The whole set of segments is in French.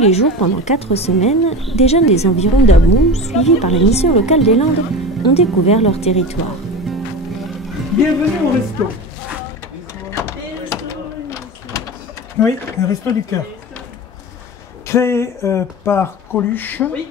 les jours pendant 4 semaines, des jeunes des environs d'Amou, suivis par la mission locale des Landes, ont découvert leur territoire. Bienvenue au resto. Oui, le resto du cœur. Créé par Coluche. Oui.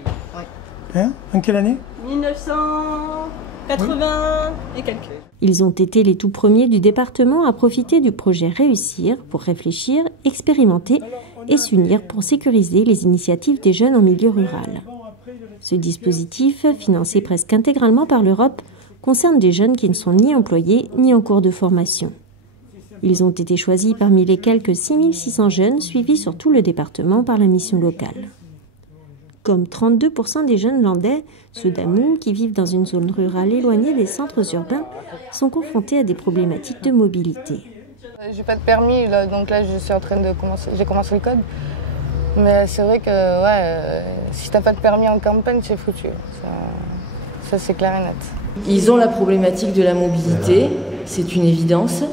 Hein? En quelle année? 1980 et quelques. Ils ont été les tout premiers du département à profiter du projet Réussir pour réfléchir, expérimenter et s'unir pour sécuriser les initiatives des jeunes en milieu rural. Ce dispositif, financé presque intégralement par l'Europe, concerne des jeunes qui ne sont ni employés ni en cours de formation. Ils ont été choisis parmi les quelques 6600 jeunes suivis sur tout le département par la mission locale. Comme 32% des jeunes landais, ceux d'Amou, qui vivent dans une zone rurale éloignée des centres urbains, sont confrontés à des problématiques de mobilité. J'ai pas de permis, là, donc là je suis en train de commencer, j'ai commencé le code. Mais c'est vrai que si t'as pas de permis en campagne, c'est foutu. Ça c'est clair et net. Ils ont la problématique de la mobilité, c'est une évidence.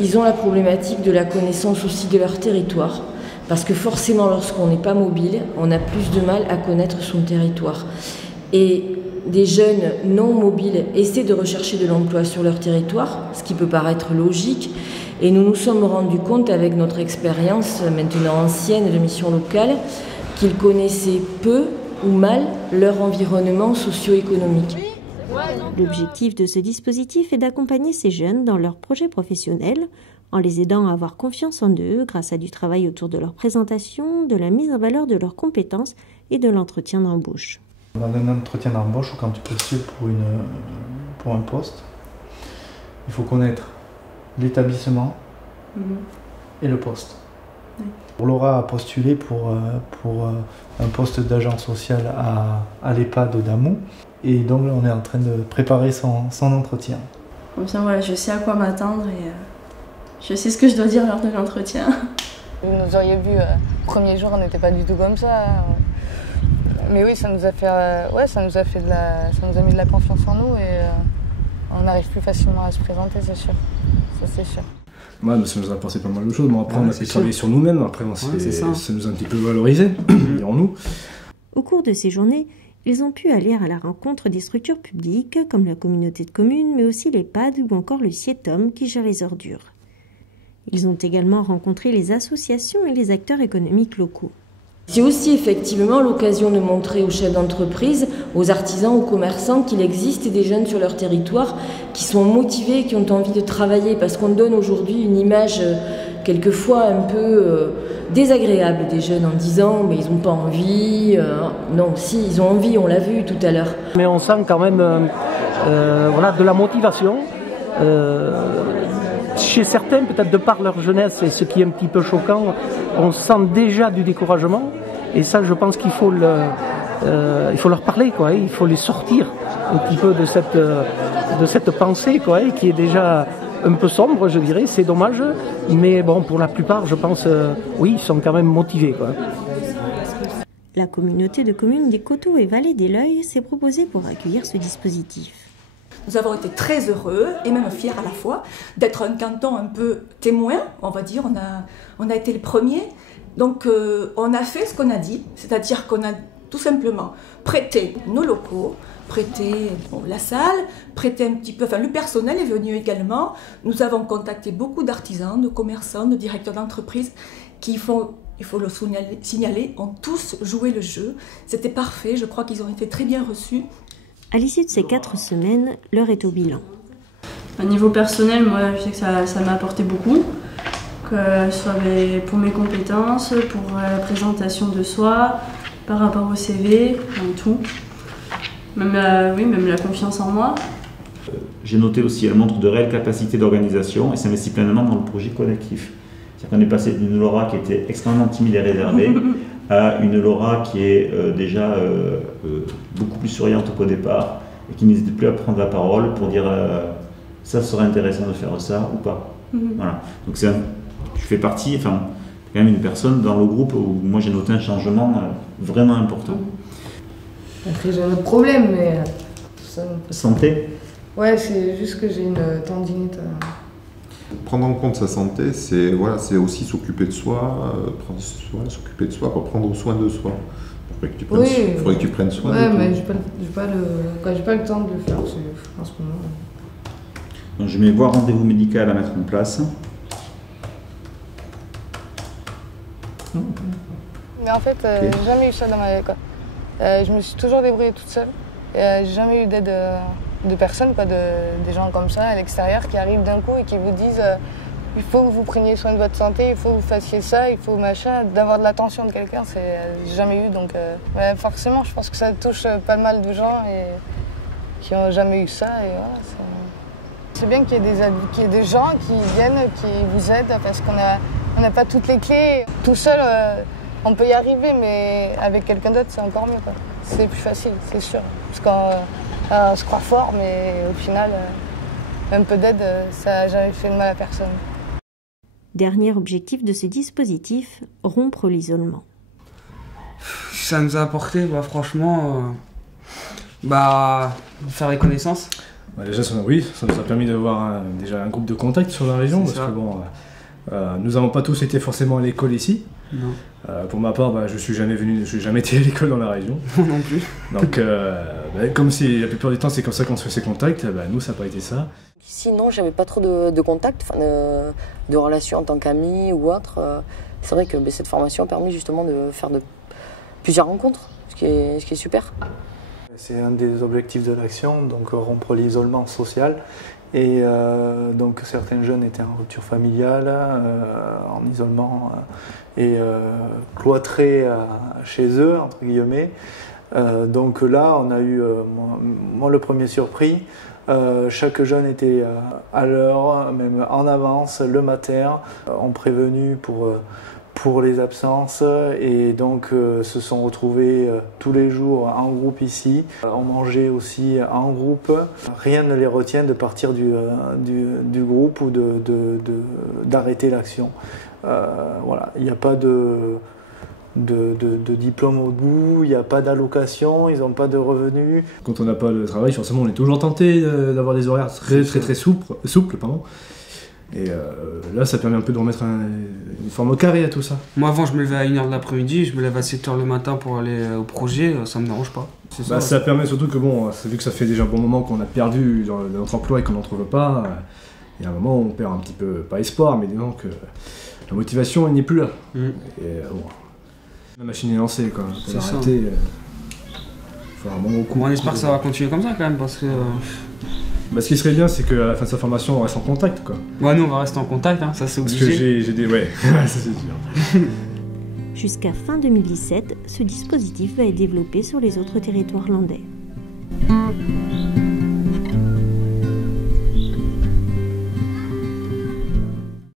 Ils ont la problématique de la connaissance aussi de leur territoire. Parce que forcément, lorsqu'on n'est pas mobile, on a plus de mal à connaître son territoire. Et des jeunes non mobiles essaient de rechercher de l'emploi sur leur territoire, ce qui peut paraître logique. Et nous nous sommes rendus compte avec notre expérience maintenant ancienne de mission locale qu'ils connaissaient peu ou mal leur environnement socio-économique. L'objectif de ce dispositif est d'accompagner ces jeunes dans leurs projets professionnels, en les aidant à avoir confiance en eux grâce à du travail autour de leur présentation, de la mise en valeur de leurs compétences et de l'entretien d'embauche. Dans un entretien d'embauche, quand tu postules pour un poste, il faut connaître l'établissement et le poste. Laura a postulé pour un poste d'agent social à l'EHPAD d'Amou et donc on est en train de préparer son entretien. Comme ça, voilà, je sais à quoi m'attendre et je sais ce que je dois dire lors de l'entretien. Vous nous auriez vu, le premier jour on n'était pas du tout comme ça. Mais oui, ça nous a mis de la confiance en nous et on arrive plus facilement à se présenter, c'est sûr. Ça c'est sûr. Ouais, ça nous a apporté pas mal de choses. Bon, après, on a pu travailler sur nous-mêmes. Après, ça nous a un petit peu valorisé, dirons-nous. Au cours de ces journées, ils ont pu aller à la rencontre des structures publiques, comme la communauté de communes, mais aussi l'EHPAD ou encore le CIETOM qui gère les ordures. Ils ont également rencontré les associations et les acteurs économiques locaux. C'est aussi effectivement l'occasion de montrer aux chefs d'entreprise, aux artisans, aux commerçants qu'il existe des jeunes sur leur territoire qui sont motivés, qui ont envie de travailler, parce qu'on donne aujourd'hui une image quelquefois un peu désagréable des jeunes en disant mais ils n'ont pas envie. Non, si, ils ont envie, on l'a vu tout à l'heure. Mais on sent quand même de la motivation. Chez certains, peut-être de par leur jeunesse, et ce qui est un petit peu choquant, on sent déjà du découragement. Et ça, je pense qu'il faut, il faut leur parler, quoi. Il faut les sortir un petit peu de cette pensée, quoi, qui est déjà un peu sombre, je dirais. C'est dommage. Mais bon, pour la plupart, je pense, oui, ils sont quand même motivés, quoi. La communauté de communes des Coteaux et Vallées des L'Oeil s'est proposée pour accueillir ce dispositif. Nous avons été très heureux et même fiers à la fois d'être un canton un peu témoin, on va dire. On a été les premiers. Donc on a fait ce qu'on a dit, c'est-à-dire qu'on a tout simplement prêté nos locaux, prêté la salle, prêté un petit peu, enfin le personnel est venu également. Nous avons contacté beaucoup d'artisans, de commerçants, de directeurs d'entreprise qui font, il faut le signaler, ont tous joué le jeu. C'était parfait, je crois qu'ils ont été très bien reçus. À l'issue de ces 4 semaines, l'heure est au bilan. Au niveau personnel, moi, je sais que ça m'a apporté beaucoup, que ce soit pour mes compétences, pour la présentation de soi, par rapport au CV, tout. Même la confiance en moi. J'ai noté aussi, elle montre de réelles capacités d'organisation et s'investit pleinement dans le projet collectif. C'est-à-dire qu'on est passé d'une Laura qui était extrêmement timide et réservée à une Laura qui est déjà beaucoup plus souriante qu'au départ et qui n'hésite plus à prendre la parole pour dire ça serait intéressant de faire ça ou pas. Voilà. Donc je fais partie, enfin, quand même une personne dans le groupe où moi j'ai noté un changement vraiment important. Après j'ai un autre problème, mais Santé. Ouais, c'est juste que j'ai une tendinite. Prendre en compte sa santé, c'est voilà, aussi s'occuper de soi, s'occuper de soi, prendre soin de soi. Il faudrait que tu prennes soin de toi. Ouais, mais j'ai pas le temps de le faire en ce moment. Donc je mets voir rendez-vous médical à mettre en place. Mais en fait, j'ai jamais eu ça dans ma vie. Je me suis toujours débrouillée toute seule. J'ai jamais eu d'aide de personne, des gens comme ça à l'extérieur qui arrivent d'un coup et qui vous disent il faut que vous preniez soin de votre santé, il faut que vous fassiez ça, il faut machin. D'avoir de l'attention de quelqu'un, j'ai jamais eu. Donc forcément, je pense que ça touche pas mal de gens qui n'ont jamais eu ça. Et voilà, c'est bien qu'il y ait des gens qui viennent, qui vous aident, parce qu'on n'a pas toutes les clés. Tout seul, on peut y arriver, mais avec quelqu'un d'autre, c'est encore mieux. C'est plus facile, c'est sûr. Parce qu'on se croit fort, mais au final, un peu d'aide, ça n'a jamais fait de mal à personne. Dernier objectif de ce dispositif, rompre l'isolement. Ça nous a apporté, franchement, faire les connaissances. Déjà, ça nous a permis d'avoir déjà un groupe de contact sur la région, parce que nous n'avons pas tous été forcément à l'école ici. Non. Pour ma part, je suis jamais été à l'école dans la région. Non plus. Donc, comme si la plupart du temps c'est comme ça qu'on se fait ses contacts, nous ça n'a pas été ça. Sinon, j'avais pas trop de contacts, de relations en tant qu'ami ou autre. C'est vrai que cette formation a permis justement de faire plusieurs rencontres, ce qui est super. C'est un des objectifs de l'action, donc rompre l'isolement social. Et donc certains jeunes étaient en rupture familiale, en isolement et cloîtrés chez eux, entre guillemets. Donc là, on a eu, moi le premier surpris, chaque jeune était à l'heure, même en avance, le matin, on prévenu pour les absences et donc se sont retrouvés tous les jours en groupe ici. On mangeait aussi en groupe. Rien ne les retient de partir du groupe ou d'arrêter l'action. Voilà, il n'y a pas de diplôme au bout, il n'y a pas d'allocation, ils n'ont pas de revenus. Quand on n'a pas de travail, forcément on est toujours tenté d'avoir des horaires très souples. Et là, ça permet un peu de remettre une forme au carré à tout ça. Moi, avant, je me levais à 1h de l'après-midi, je me lève à 7h le matin pour aller au projet, ça me dérange pas. Ça permet surtout que, vu que ça fait déjà un bon moment qu'on a perdu dans notre emploi et qu'on n'en trouve pas, il y a un moment où on perd un petit peu, pas espoir, mais disons que la motivation, elle n'est plus là. Et la machine est lancée, quoi. Pour l'arrêter, faut un moment au coup. On espère que ça va continuer comme ça, quand même, parce que... Ce qui serait bien, c'est qu'à la fin de sa formation, on reste en contact, quoi. Ouais, nous, on va rester en contact, ça c'est obligé. Parce que j'ai des... Ouais, ça c'est sûr. Jusqu'à fin 2017, ce dispositif va être développé sur les autres territoires landais.